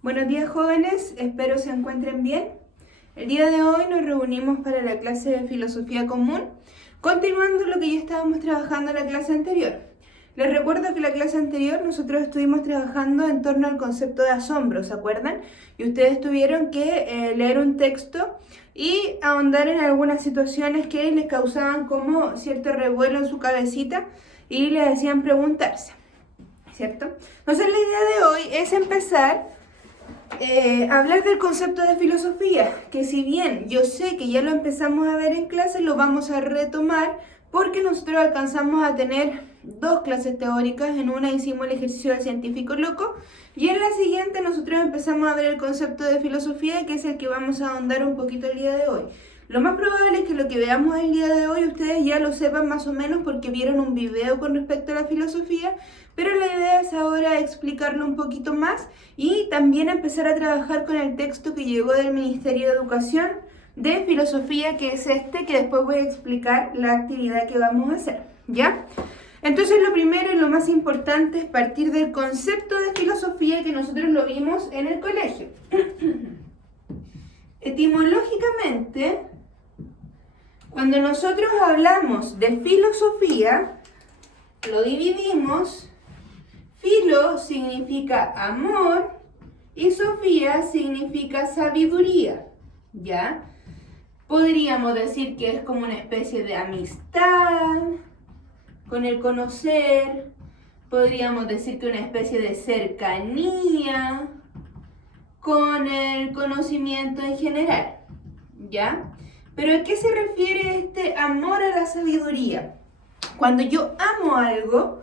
Buenos días jóvenes, espero se encuentren bien. El día de hoy nos reunimos para la clase de Filosofía Común, continuando lo que ya estábamos trabajando en la clase anterior. Les recuerdo que la clase anterior nosotros estuvimos trabajando en torno al concepto de asombro, ¿se acuerdan? Y ustedes tuvieron que leer un texto y ahondar en algunas situaciones que les causaban como cierto revuelo en su cabecita y les hacían preguntarse, ¿cierto? Entonces la idea de hoy es empezar hablar del concepto de filosofía, que si bien yo sé que ya lo empezamos a ver en clase, lo vamos a retomar porque nosotros alcanzamos a tener 2 clases teóricas. En una hicimos el ejercicio del científico loco y en la siguiente nosotros empezamos a ver el concepto de filosofía, que es el que vamos a ahondar un poquito el día de hoy. Lo más probable es que lo que veamos el día de hoy ustedes ya lo sepan más o menos porque vieron un video con respecto a la filosofía, pero la idea es ahora explicarlo un poquito más y también empezar a trabajar con el texto que llegó del Ministerio de Educación de Filosofía, que es este, que después voy a explicar la actividad que vamos a hacer, ¿ya? Entonces lo primero y lo más importante es partir del concepto de filosofía que nosotros lo vimos en el colegio. Etimológicamente, cuando nosotros hablamos de filosofía, lo dividimos. Filo significa amor y sofía significa sabiduría, ¿ya? Podríamos decir que es como una especie de amistad con el conocer, podríamos decir que una especie de cercanía con el conocimiento en general, ¿ya? Pero ¿a qué se refiere este amor a la sabiduría? Cuando yo amo algo,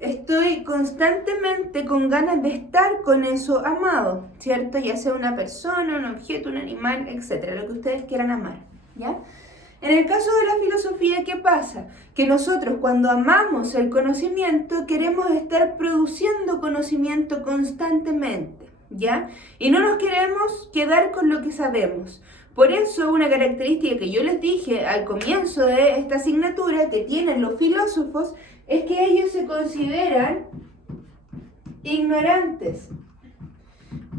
estoy constantemente con ganas de estar con eso amado, ¿cierto? Ya sea una persona, un objeto, un animal, etcétera, lo que ustedes quieran amar, ¿ya? En el caso de la filosofía, ¿qué pasa? Que nosotros cuando amamos el conocimiento queremos estar produciendo conocimiento constantemente, ¿ya? Y no nos queremos quedar con lo que sabemos. Por eso una característica que yo les dije al comienzo de esta asignatura que tienen los filósofos es que ellos se consideran ignorantes.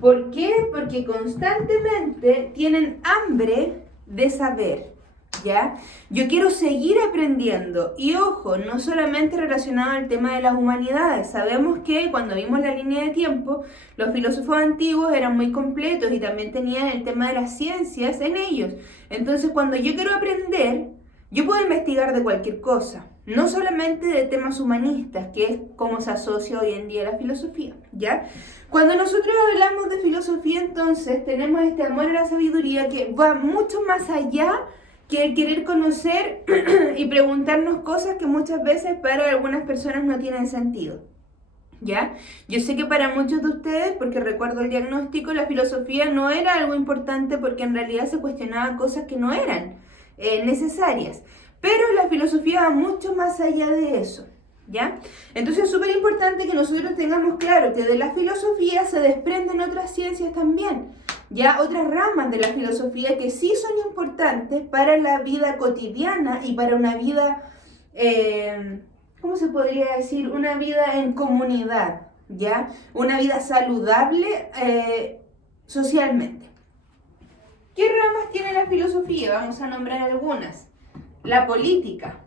¿Por qué? Porque constantemente tienen hambre de saber, ¿ya? Yo quiero seguir aprendiendo y ojo, no solamente relacionado al tema de las humanidades. Sabemos que cuando vimos la línea de tiempo, los filósofos antiguos eran muy completos y también tenían el tema de las ciencias en ellos. Entonces, cuando yo quiero aprender, yo puedo investigar de cualquier cosa, no solamente de temas humanistas, que es como se asocia hoy en día la filosofía, ¿ya? Cuando nosotros hablamos de filosofía, entonces tenemos este amor a la sabiduría que va mucho más allá que el querer conocer y preguntarnos cosas que muchas veces para algunas personas no tienen sentido, ¿ya? Yo sé que para muchos de ustedes, porque recuerdo el diagnóstico, la filosofía no era algo importante porque en realidad se cuestionaban cosas que no eran necesarias, pero la filosofía va mucho más allá de eso, ¿ya? Entonces es súper importante que nosotros tengamos claro que de la filosofía se desprenden otras ciencias también, ya otras ramas de la filosofía que sí son importantes para la vida cotidiana y para una vida, ¿cómo se podría decir? Una vida en comunidad, ¿ya? Una vida saludable socialmente. ¿Qué ramas tiene la filosofía? Vamos a nombrar algunas. La política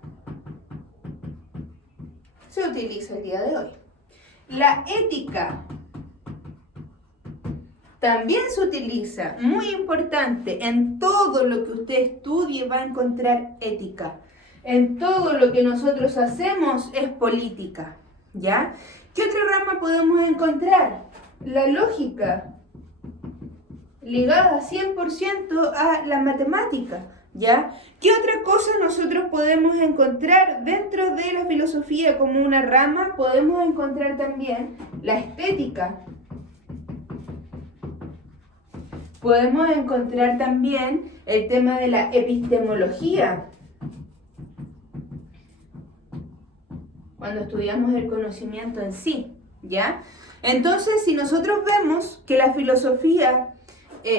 se utiliza el día de hoy. La ética también se utiliza, muy importante. En todo lo que usted estudie va a encontrar ética. En todo lo que nosotros hacemos es política, ¿ya? ¿Qué otra rama podemos encontrar? La lógica, ligada 100% a la matemática, ¿ya? ¿Qué otra cosa nosotros podemos encontrar dentro de la filosofía como una rama? Podemos encontrar también la estética. Podemos encontrar también el tema de la epistemología, cuando estudiamos el conocimiento en sí, ¿ya? Entonces, si nosotros vemos que la filosofía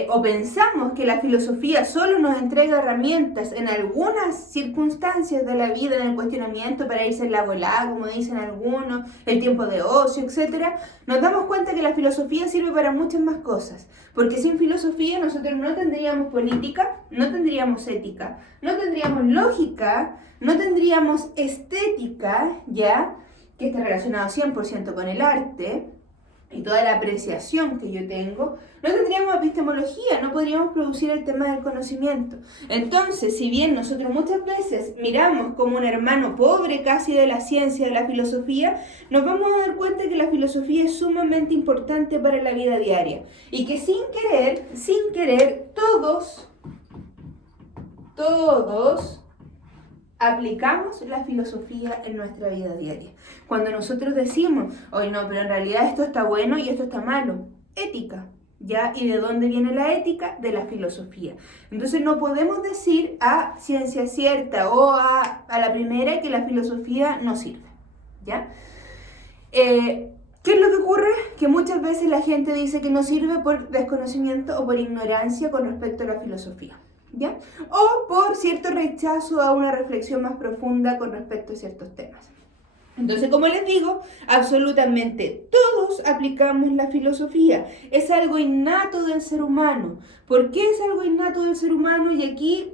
o pensamos que la filosofía solo nos entrega herramientas en algunas circunstancias de la vida, en el cuestionamiento para irse en la volada, como dicen algunos, el tiempo de ocio, etc., nos damos cuenta que la filosofía sirve para muchas más cosas. Porque sin filosofía nosotros no tendríamos política, no tendríamos ética, no tendríamos lógica, no tendríamos estética, ¿ya? Que está relacionado 100% con el arte y toda la apreciación que yo tengo, no tendríamos epistemología, no podríamos producir el tema del conocimiento. Entonces, si bien nosotros muchas veces miramos como un hermano pobre casi de la ciencia, de la filosofía, nos vamos a dar cuenta que la filosofía es sumamente importante para la vida diaria y que sin querer, todos aplicamos la filosofía en nuestra vida diaria. Cuando nosotros decimos, hoy no, pero en realidad esto está bueno y esto está malo, ética, ¿ya? ¿Y de dónde viene la ética? De la filosofía. Entonces no podemos decir a ciencia cierta o a la primera que la filosofía no sirve, ¿ya? ¿Qué es lo que ocurre? Que muchas veces la gente dice que no sirve por desconocimiento o por ignorancia con respecto a la filosofía, ¿ya? O por cierto rechazo a una reflexión más profunda con respecto a ciertos temas. Entonces, como les digo, absolutamente todos aplicamos la filosofía. Es algo innato del ser humano. ¿Por qué es algo innato del ser humano? Y aquí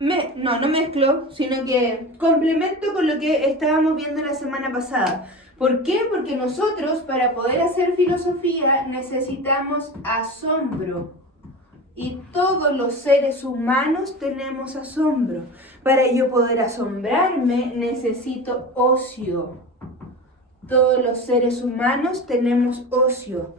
no mezclo, sino que complemento con lo que estábamos viendo la semana pasada. ¿Por qué? Porque nosotros, para poder hacer filosofía, necesitamos asombro. Y todos los seres humanos tenemos asombro. Para yo poder asombrarme, necesito ocio. Todos los seres humanos tenemos ocio.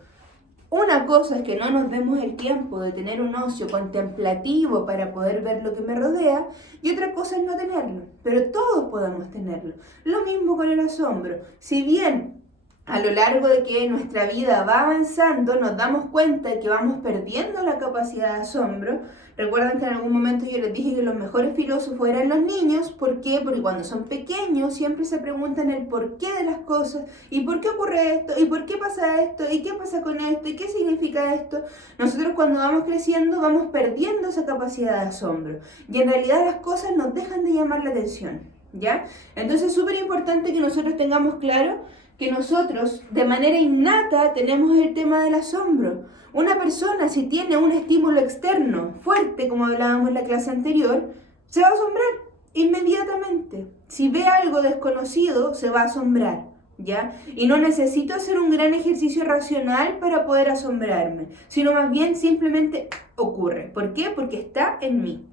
Una cosa es que no nos demos el tiempo de tener un ocio contemplativo para poder ver lo que me rodea, y otra cosa es no tenerlo. Pero todos podemos tenerlo. Lo mismo con el asombro. Si bien a lo largo de que nuestra vida va avanzando, nos damos cuenta de que vamos perdiendo la capacidad de asombro. Recuerdan que en algún momento yo les dije que los mejores filósofos eran los niños. ¿Por qué? Porque cuando son pequeños siempre se preguntan el porqué de las cosas. ¿Y por qué ocurre esto? ¿Y por qué pasa esto? ¿Y qué pasa con esto? ¿Y qué significa esto? Nosotros cuando vamos creciendo vamos perdiendo esa capacidad de asombro. Y en realidad las cosas nos dejan de llamar la atención, ¿ya? Entonces es súper importante que nosotros tengamos claro que nosotros de manera innata tenemos el tema del asombro. Una persona, si tiene un estímulo externo fuerte, como hablábamos en la clase anterior, se va a asombrar inmediatamente. Si ve algo desconocido, se va a asombrar, ¿ya? Y no necesito hacer un gran ejercicio racional para poder asombrarme, sino más bien simplemente ocurre. ¿Por qué? Porque está en mí.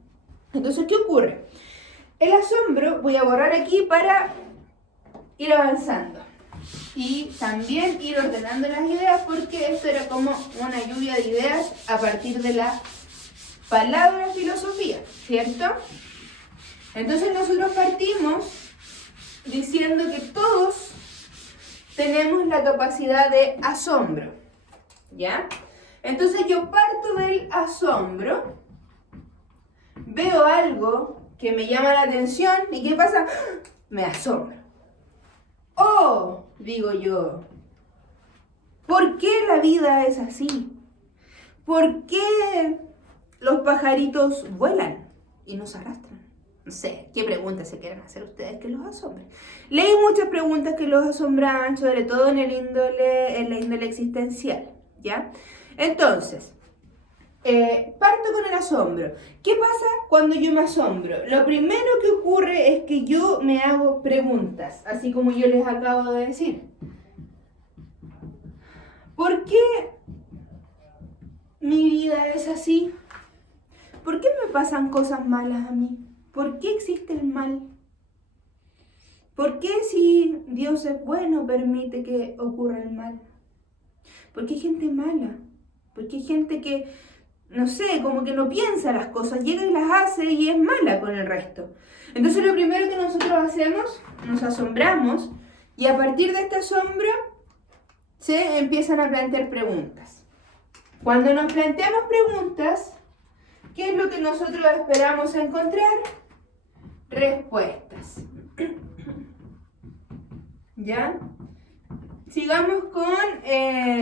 Entonces, ¿qué ocurre? El asombro, voy a borrar aquí para ir avanzando. Y también ir ordenando las ideas, porque esto era como una lluvia de ideas a partir de la palabra filosofía, ¿cierto? Entonces nosotros partimos diciendo que todos tenemos la capacidad de asombro, ¿ya? Entonces yo parto del asombro, veo algo que me llama la atención y ¿qué pasa? Me asombro. Oh, digo yo, ¿por qué la vida es así? ¿Por qué los pajaritos vuelan y nos arrastran? No sé, ¿qué preguntas se quieren hacer ustedes que los asombre? Leí muchas preguntas que los asombraban, sobre todo en la índole existencial, ¿ya? Entonces, parto con el asombro. ¿Qué pasa cuando yo me asombro? Lo primero que ocurre es que yo me hago preguntas, así como yo les acabo de decir. ¿Por qué mi vida es así? ¿Por qué me pasan cosas malas a mí? ¿Por qué existe el mal? ¿Por qué si Dios es bueno permite que ocurra el mal? ¿Por qué hay gente mala? ¿Por qué hay gente que, no sé, como que no piensa las cosas, llega y las hace y es mala con el resto? Entonces lo primero que nosotros hacemos, nos asombramos, y a partir de este asombro se empiezan a plantear preguntas. Cuando nos planteamos preguntas, ¿qué es lo que nosotros esperamos encontrar? Respuestas. ¿Ya? Sigamos con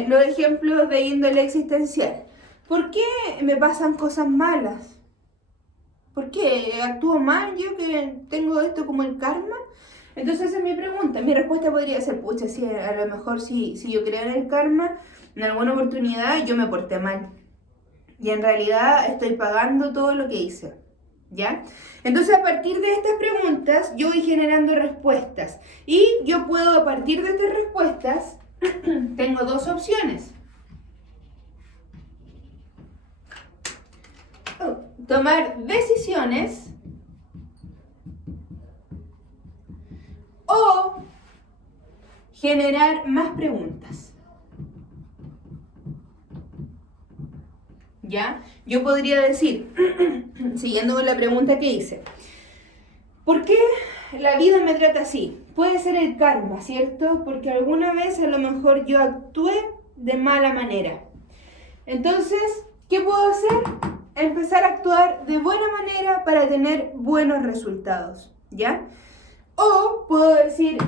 los ejemplos de índole existencial. ¿Por qué me pasan cosas malas? ¿Por qué actúo mal yo que tengo esto como el karma? Entonces esa es mi pregunta. Mi respuesta podría ser, pucha, sí, a lo mejor si yo creo en el karma, en alguna oportunidad yo me porté mal. Y en realidad estoy pagando todo lo que hice. ¿Ya? Entonces a partir de estas preguntas yo voy generando respuestas. Y yo puedo a partir de estas respuestas, tengo dos opciones. Tomar decisiones o generar más preguntas. ¿Ya? Yo podría decir, siguiendo con la pregunta que hice, ¿por qué la vida me trata así? Puede ser el karma, ¿cierto? Porque alguna vez a lo mejor yo actué de mala manera. Entonces, ¿qué puedo hacer? Empezar a actuar de buena manera para tener buenos resultados, ¿ya? O puedo decir,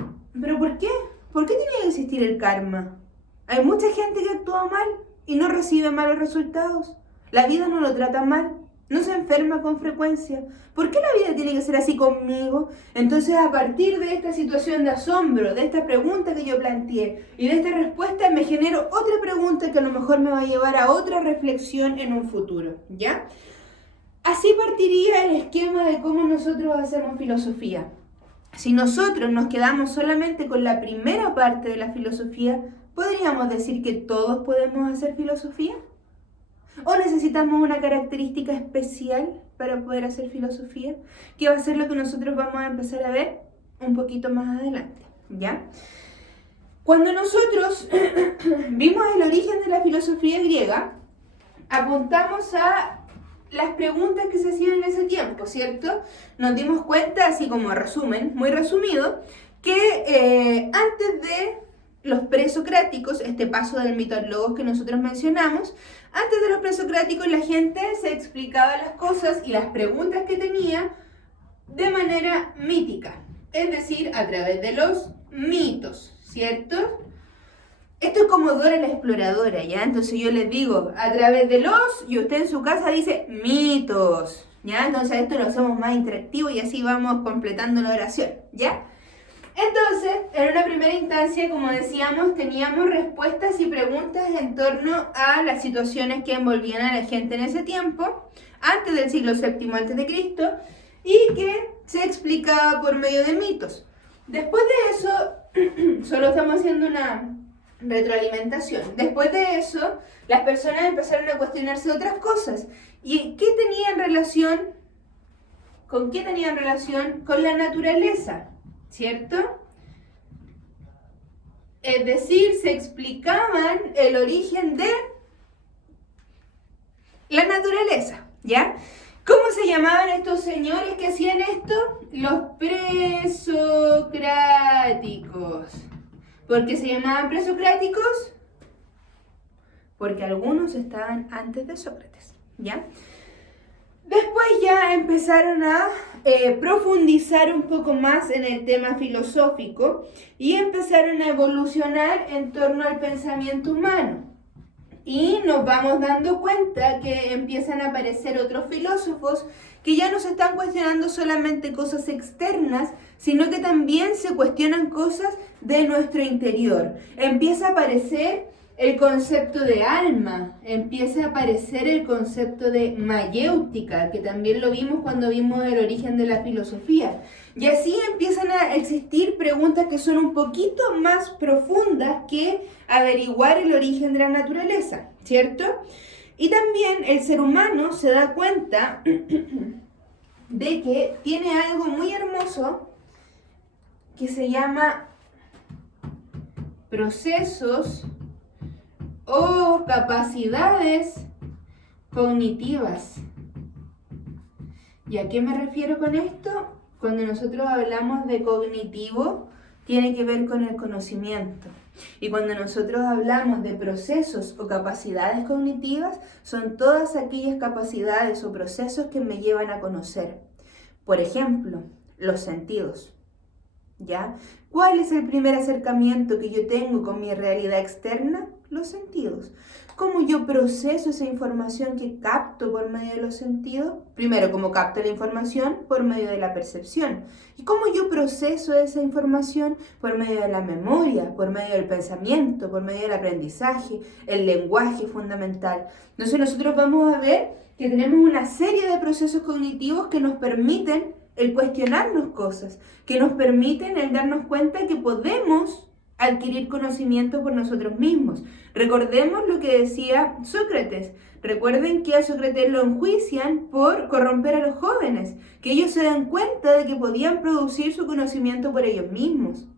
¿pero por qué? ¿Por qué tiene que existir el karma? Hay mucha gente que actúa mal y no recibe malos resultados. La vida no lo trata mal, no se enferma con frecuencia. ¿Por qué la vida tiene que ser así conmigo? Entonces, a partir de esta situación de asombro, de esta pregunta que yo planteé y de esta respuesta, me genero otra pregunta que a lo mejor me va a llevar a otra reflexión en un futuro, ¿ya? Así partiría el esquema de cómo nosotros hacemos filosofía. Si nosotros nos quedamos solamente con la primera parte de la filosofía, ¿podríamos decir que todos podemos hacer filosofía? ¿O necesitamos una característica especial para poder hacer filosofía? Que va a ser lo que nosotros vamos a empezar a ver un poquito más adelante, ¿ya? Cuando nosotros vimos el origen de la filosofía griega, apuntamos a las preguntas que se hacían en ese tiempo, ¿cierto? Nos dimos cuenta, así como resumen, muy resumido, que antes de los presocráticos, este paso del mito al logos que nosotros mencionamos, antes de los presocráticos la gente se explicaba las cosas y las preguntas que tenía de manera mítica, es decir, a través de los mitos, ¿cierto? Esto es como Dora la exploradora, ¿ya? Entonces yo les digo, a través de los, y usted en su casa dice mitos, ¿ya? Entonces esto lo hacemos más interactivo y así vamos completando la oración, ¿ya? Entonces, en una primera instancia, como decíamos, teníamos respuestas y preguntas en torno a las situaciones que envolvían a la gente en ese tiempo, antes del siglo VII a.C., y que se explicaba por medio de mitos. Después de eso, solo estamos haciendo una retroalimentación. Después de eso, las personas empezaron a cuestionarse otras cosas. ¿Y qué tenían relación? ¿Con qué tenían relación? Con la naturaleza, ¿cierto? Es decir, se explicaban el origen de la naturaleza, ¿ya? ¿Cómo se llamaban estos señores que hacían esto? Los presocráticos. ¿Por qué se llamaban presocráticos? Porque algunos estaban antes de Sócrates, ¿ya? Después ya empezaron a profundizar un poco más en el tema filosófico y empezaron a evolucionar en torno al pensamiento humano. Y nos vamos dando cuenta que empiezan a aparecer otros filósofos que ya no se están cuestionando solamente cosas externas, sino que también se cuestionan cosas de nuestro interior. Empieza a aparecer el concepto de alma, empieza a aparecer el concepto de mayéutica, que también lo vimos cuando vimos el origen de la filosofía. Y así empiezan a existir preguntas que son un poquito más profundas que averiguar el origen de la naturaleza, ¿cierto? Y también el ser humano se da cuenta de que tiene algo muy hermoso que se llama procesos o capacidades cognitivas. ¿Y a qué me refiero con esto? Cuando nosotros hablamos de cognitivo, tiene que ver con el conocimiento. Y cuando nosotros hablamos de procesos o capacidades cognitivas, son todas aquellas capacidades o procesos que me llevan a conocer. Por ejemplo, los sentidos. ¿Ya? ¿Cuál es el primer acercamiento que yo tengo con mi realidad externa? Los sentidos. cómo yo proceso esa información que capto por medio de los sentidos. Primero, cómo capto la información por medio de la percepción. Y cómo yo proceso esa información por medio de la memoria, por medio del pensamiento, por medio del aprendizaje, el lenguaje fundamental. Entonces nosotros vamos a ver que tenemos una serie de procesos cognitivos que nos permiten el cuestionarnos cosas, que nos permiten el darnos cuenta que podemos adquirir conocimiento por nosotros mismos. Recordemos lo que decía Sócrates. Recuerden que a Sócrates lo enjuician por corromper a los jóvenes, que ellos se dan cuenta de que podían producir su conocimiento por ellos mismos.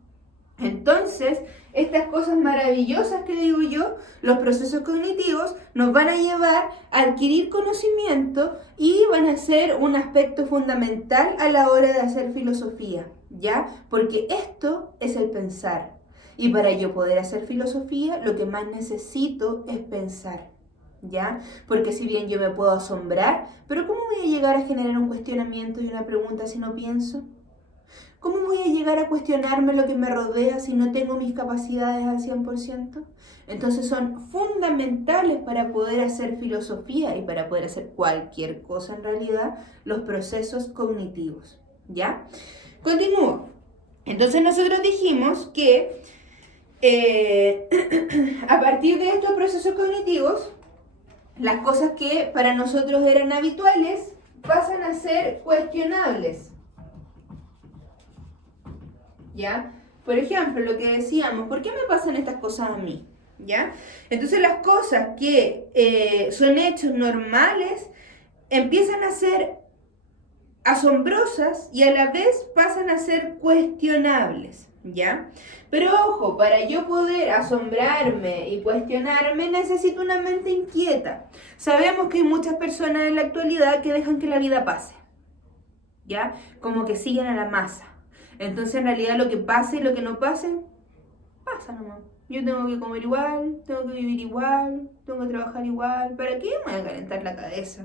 Entonces, estas cosas maravillosas que digo yo, los procesos cognitivos, nos van a llevar a adquirir conocimiento y van a ser un aspecto fundamental a la hora de hacer filosofía, ¿ya? Porque esto es el pensar. Y para yo poder hacer filosofía, lo que más necesito es pensar, ¿ya? Porque si bien yo me puedo asombrar, pero ¿cómo voy a llegar a generar un cuestionamiento y una pregunta si no pienso? ¿Cómo voy a llegar a cuestionarme lo que me rodea si no tengo mis capacidades al 100%? Entonces son fundamentales para poder hacer filosofía y para poder hacer cualquier cosa en realidad, los procesos cognitivos, ¿ya? Continúo. Entonces nosotros dijimos que a partir de estos procesos cognitivos, las cosas que para nosotros eran habituales pasan a ser cuestionables. ¿Ya? Por ejemplo, lo que decíamos, ¿por qué me pasan estas cosas a mí? ¿Ya? Entonces las cosas que son hechos normales empiezan a ser asombrosas y a la vez pasan a ser cuestionables. ¿Ya? Pero ojo, para yo poder asombrarme y cuestionarme necesito una mente inquieta. Sabemos que hay muchas personas en la actualidad que dejan que la vida pase, ¿ya? Como que siguen a la masa. Entonces en realidad lo que pase y lo que no pase, pasa nomás. Yo tengo que comer igual, tengo que vivir igual, tengo que trabajar igual. ¿Para qué me voy a calentar la cabeza?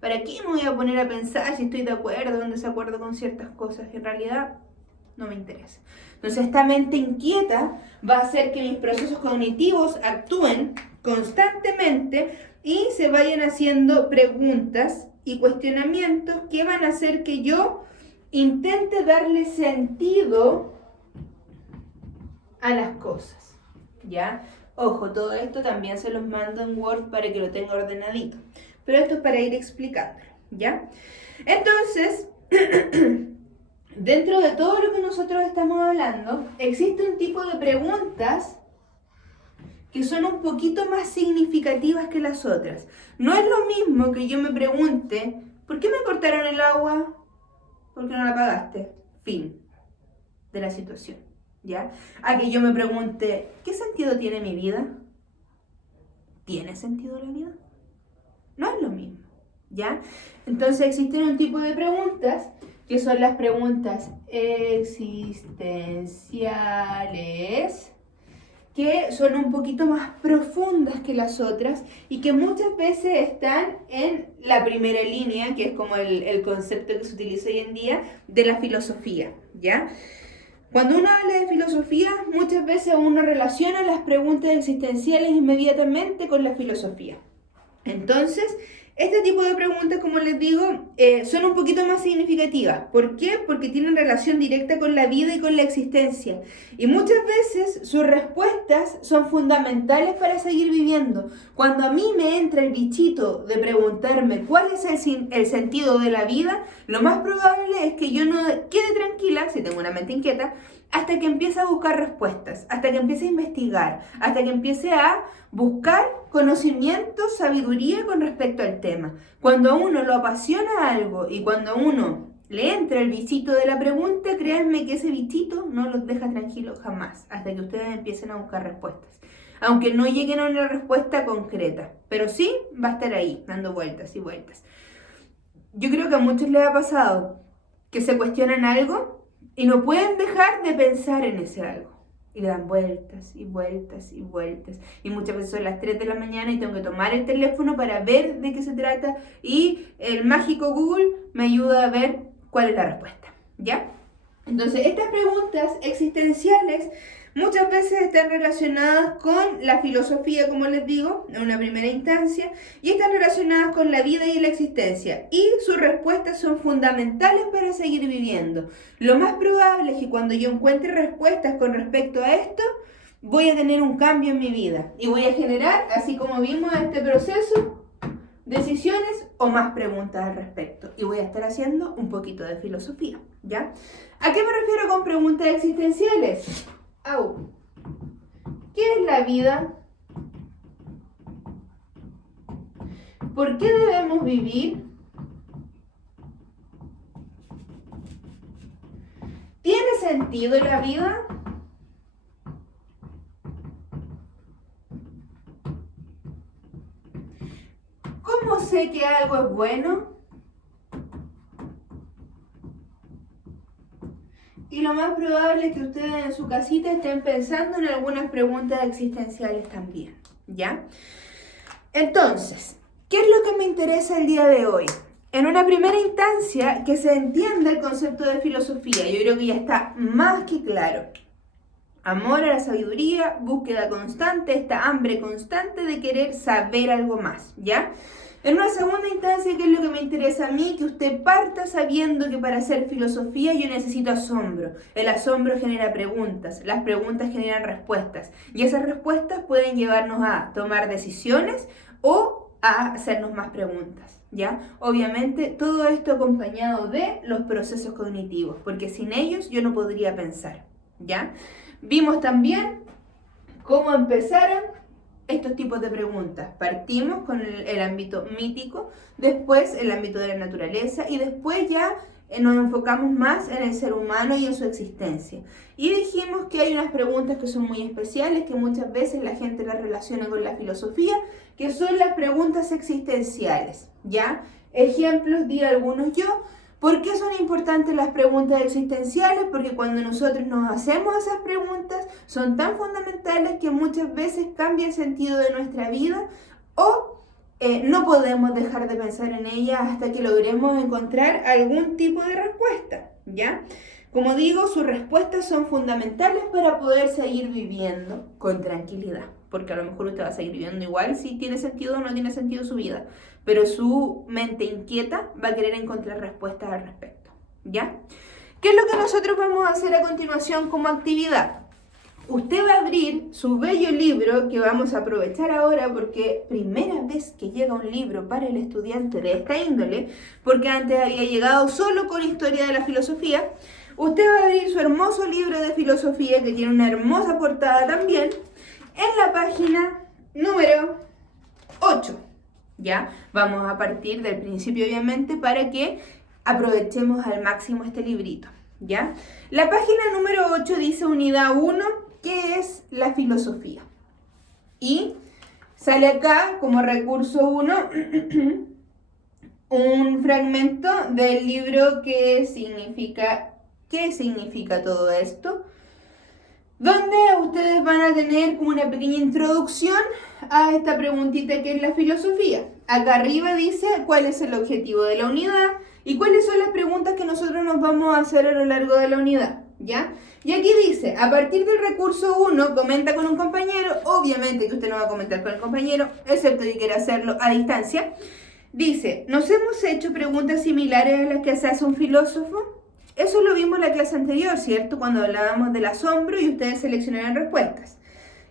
¿Para qué me voy a poner a pensar si estoy de acuerdo o en desacuerdo con ciertas cosas? En realidad no me interesa. Entonces esta mente inquieta va a hacer que mis procesos cognitivos actúen constantemente y se vayan haciendo preguntas y cuestionamientos que van a hacer que yo intente darle sentido a las cosas, ¿ya? Ojo, todo esto también se los mando en Word para que lo tenga ordenadito, pero esto es para ir explicándolo, ¿ya? Entonces, dentro de todo lo que nosotros estamos hablando, existe un tipo de preguntas que son un poquito más significativas que las otras. No es lo mismo que yo me pregunte, ¿por qué me cortaron el agua? ¿Por qué no la pagaste? Fin de la situación, ¿ya? A que yo me pregunte, ¿qué sentido tiene mi vida? ¿Tiene sentido la vida? No es lo mismo, ¿ya? Entonces existen un tipo de preguntas que son las preguntas existenciales, que son un poquito más profundas que las otras y que muchas veces están en la primera línea, que es como el concepto que se utiliza hoy en día, de la filosofía, ¿ya? Cuando uno habla de filosofía, muchas veces uno relaciona las preguntas existenciales inmediatamente con la filosofía. Entonces, este tipo de preguntas, como les digo, son un poquito más significativas. ¿Por qué? Porque tienen relación directa con la vida y con la existencia. Y muchas veces sus respuestas son fundamentales para seguir viviendo. Cuando a mí me entra el bichito de preguntarme cuál es el sentido de la vida, lo más probable es que yo no quede tranquila, si tengo una mente inquieta, hasta que empiece a buscar respuestas, hasta que empiece a investigar, hasta que empiece a buscar conocimiento, sabiduría con respecto al tema. Cuando a uno lo apasiona algo y cuando a uno le entra el bichito de la pregunta, créanme que ese bichito no los deja tranquilos jamás, hasta que ustedes empiecen a buscar respuestas. Aunque no lleguen a una respuesta concreta, pero sí va a estar ahí, dando vueltas y vueltas. Yo creo que a muchos les ha pasado que se cuestionan algo y no pueden dejar de pensar en ese algo. Y le dan vueltas y vueltas y vueltas. Y muchas veces son las 3 de la mañana y tengo que tomar el teléfono para ver de qué se trata. Y el mágico Google me ayuda a ver cuál es la respuesta, ¿ya? Entonces, estas preguntas existenciales muchas veces están relacionadas con la filosofía, como les digo, en una primera instancia, y están relacionadas con la vida y la existencia, y sus respuestas son fundamentales para seguir viviendo. Lo más probable es que cuando yo encuentre respuestas con respecto a esto, voy a tener un cambio en mi vida, y voy a generar, así como vimos en este proceso, decisiones o más preguntas al respecto. Y voy a estar haciendo un poquito de filosofía, ¿ya? ¿A qué me refiero con preguntas existenciales? ¿Qué es la vida? ¿Por qué debemos vivir? ¿Tiene sentido la vida? ¿Cómo sé que algo es bueno? Y lo más probable es que ustedes en su casita estén pensando en algunas preguntas existenciales también, ¿ya? Entonces, ¿qué es lo que me interesa el día de hoy? En una primera instancia, que se entienda el concepto de filosofía. Yo creo que ya está más que claro. Amor a la sabiduría, búsqueda constante, esta hambre constante de querer saber algo más, ¿ya? En una segunda instancia, ¿qué es lo que me interesa a mí? Que usted parta sabiendo que para hacer filosofía yo necesito asombro. El asombro genera preguntas, las preguntas generan respuestas. Y esas respuestas pueden llevarnos a tomar decisiones o a hacernos más preguntas, ¿ya? Obviamente, todo esto acompañado de los procesos cognitivos, porque sin ellos yo no podría pensar, ¿ya? Vimos también cómo empezaron estos tipos de preguntas. Partimos con el ámbito mítico, después el ámbito de la naturaleza y después ya nos enfocamos más en el ser humano y en su existencia. Y dijimos que hay unas preguntas que son muy especiales, que muchas veces la gente las relaciona con la filosofía, que son las preguntas existenciales, ¿ya? Ejemplos, di algunos yo. ¿Por qué son importantes las preguntas existenciales? Porque cuando nosotros nos hacemos esas preguntas son tan fundamentales que muchas veces cambia el sentido de nuestra vida o no podemos dejar de pensar en ellas hasta que logremos encontrar algún tipo de respuesta, ¿ya? Como digo, sus respuestas son fundamentales para poder seguir viviendo con tranquilidad, porque a lo mejor usted va a seguir viviendo igual si tiene sentido o no tiene sentido su vida, pero su mente inquieta va a querer encontrar respuestas al respecto, ¿ya? ¿Qué es lo que nosotros vamos a hacer a continuación como actividad? Usted va a abrir su bello libro que vamos a aprovechar ahora porque primera vez que llega un libro para el estudiante de esta índole, porque antes había llegado solo con historia de la filosofía. Usted va a abrir su hermoso libro de filosofía que tiene una hermosa portada también en la página número 8. ¿Ya? Vamos a partir del principio obviamente para que aprovechemos al máximo este librito, ¿ya? La página número 8 dice unidad 1, ¿qué es la filosofía? Y sale acá como recurso 1 un fragmento del libro ¿qué significa todo esto? Donde ustedes van a tener como una pequeña introducción a esta preguntita que es la filosofía. Acá arriba dice cuál es el objetivo de la unidad y cuáles son las preguntas que nosotros nos vamos a hacer a lo largo de la unidad, ¿ya? Y aquí dice, a partir del recurso 1, comenta con un compañero. Obviamente que usted no va a comentar con el compañero, excepto que quiera hacerlo a distancia. Dice, ¿nos hemos hecho preguntas similares a las que se hace un filósofo? Eso lo vimos en la clase anterior, ¿cierto? Cuando hablábamos del asombro y ustedes seleccionaron respuestas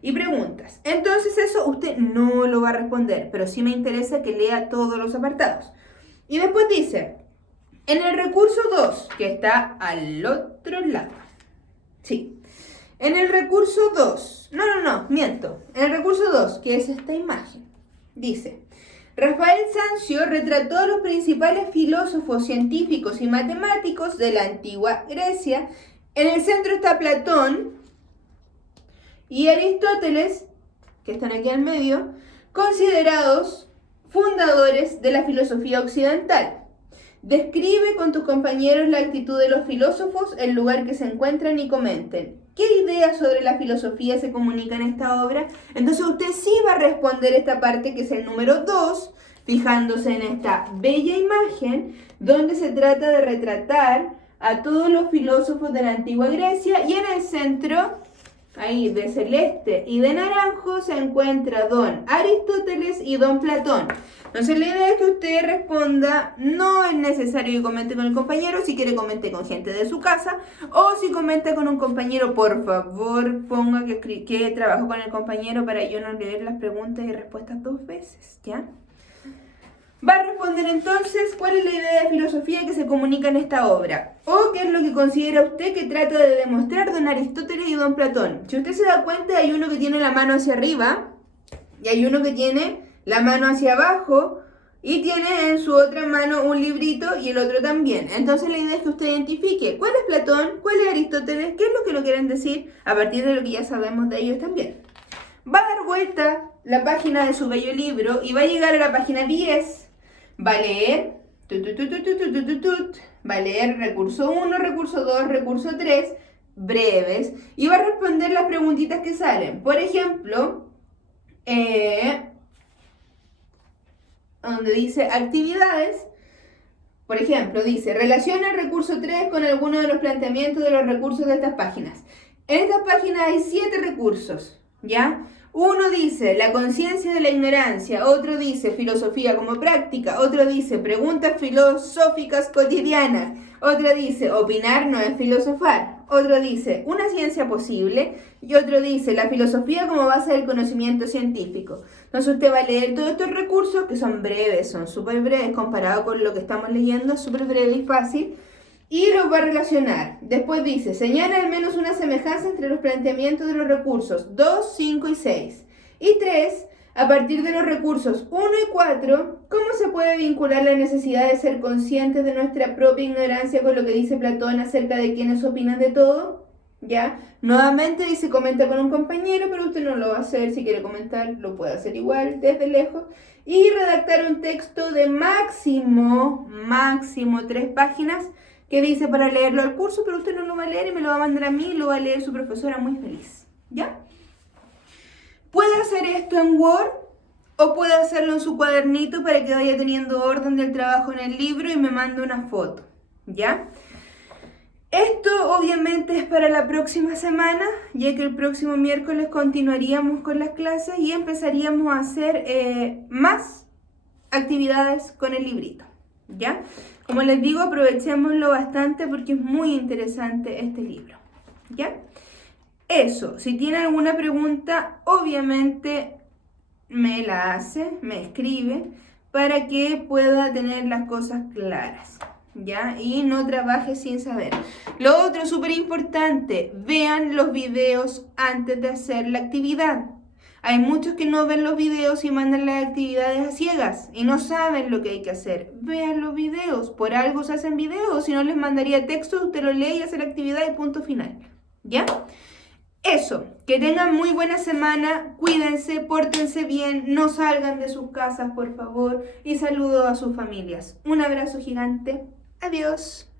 y preguntas. Entonces eso usted no lo va a responder, pero sí me interesa que lea todos los apartados. Y después dice, en el recurso 2, que está al otro lado. Sí. En el recurso 2, miento. En el recurso 2, que es esta imagen, dice... Rafael Sanzio retrató a los principales filósofos, científicos y matemáticos de la antigua Grecia. En el centro está Platón y Aristóteles, que están aquí al medio, considerados fundadores de la filosofía occidental. Describe con tus compañeros la actitud de los filósofos, el lugar que se encuentran y comenten. ¿Qué ideas sobre la filosofía se comunican en esta obra? Entonces usted sí va a responder esta parte que es el número 2, fijándose en esta bella imagen donde se trata de retratar a todos los filósofos de la antigua Grecia y en el centro ahí de celeste y de naranjo se encuentra don Aristóteles y don Platón. Entonces la idea es que usted responda, no es necesario que comente con el compañero, si quiere comente con gente de su casa, o si comenta con un compañero, por favor ponga que trabajo con el compañero para yo no leer las preguntas y respuestas 2 veces, ¿ya? Va a responder entonces cuál es la idea de filosofía que se comunica en esta obra, o qué es lo que considera usted que trata de demostrar don Aristóteles y don Platón. Si usted se da cuenta, hay uno que tiene la mano hacia arriba y hay uno que tiene la mano hacia abajo y tiene en su otra mano un librito y el otro también. Entonces la idea es que usted identifique cuál es Platón, cuál es Aristóteles, qué es lo que lo quieren decir a partir de lo que ya sabemos de ellos también. Va a dar vuelta la página de su bello libro y va a llegar a la página 10. Va a leer, va a leer recurso 1, recurso 2, recurso 3, breves, y va a responder las preguntitas que salen. Por ejemplo, donde dice actividades, por ejemplo, dice, relaciona el recurso 3 con alguno de los planteamientos de los recursos de estas páginas. En estas páginas hay 7 recursos, ¿ya? Uno dice la conciencia de la ignorancia, otro dice filosofía como práctica, otro dice preguntas filosóficas cotidianas, otro dice opinar no es filosofar, otro dice una ciencia posible y otro dice la filosofía como base del conocimiento científico. Entonces usted va a leer todos estos recursos que son breves, son súper breves comparado con lo que estamos leyendo, súper breve y fácil. Y los va a relacionar. Después dice, señala al menos una semejanza entre los planteamientos de los recursos 2, 5 y 6. Y 3, a partir de los recursos 1 y 4, ¿cómo se puede vincular la necesidad de ser conscientes de nuestra propia ignorancia con lo que dice Platón acerca de quienes opinan de todo? ¿Ya? Nuevamente dice, comenta con un compañero, pero usted no lo va a hacer. Si quiere comentar, lo puede hacer igual, desde lejos. Y redactar un texto de máximo 3 páginas, que dice para leerlo al curso, pero usted no lo va a leer y me lo va a mandar a mí y lo va a leer su profesora muy feliz, ¿ya? Puede hacer esto en Word o puede hacerlo en su cuadernito para que vaya teniendo orden del trabajo en el libro y me mande una foto, ¿ya? Esto obviamente es para la próxima semana, ya que el próximo miércoles continuaríamos con las clases y empezaríamos a hacer más actividades con el librito, ¿ya? Como les digo, aprovechémoslo bastante porque es muy interesante este libro, ¿ya? Eso, si tiene alguna pregunta, obviamente me la hace, me escribe, para que pueda tener las cosas claras, ¿ya? Y no trabaje sin saber. Lo otro súper importante, vean los videos antes de hacer la actividad. Hay muchos que no ven los videos y mandan las actividades a ciegas y no saben lo que hay que hacer. Vean los videos, por algo se hacen videos, si no les mandaría texto, usted lo lee y hace la actividad y punto final, ¿ya? Eso, que tengan muy buena semana, cuídense, pórtense bien, no salgan de sus casas, por favor, y saludo a sus familias. Un abrazo gigante, adiós.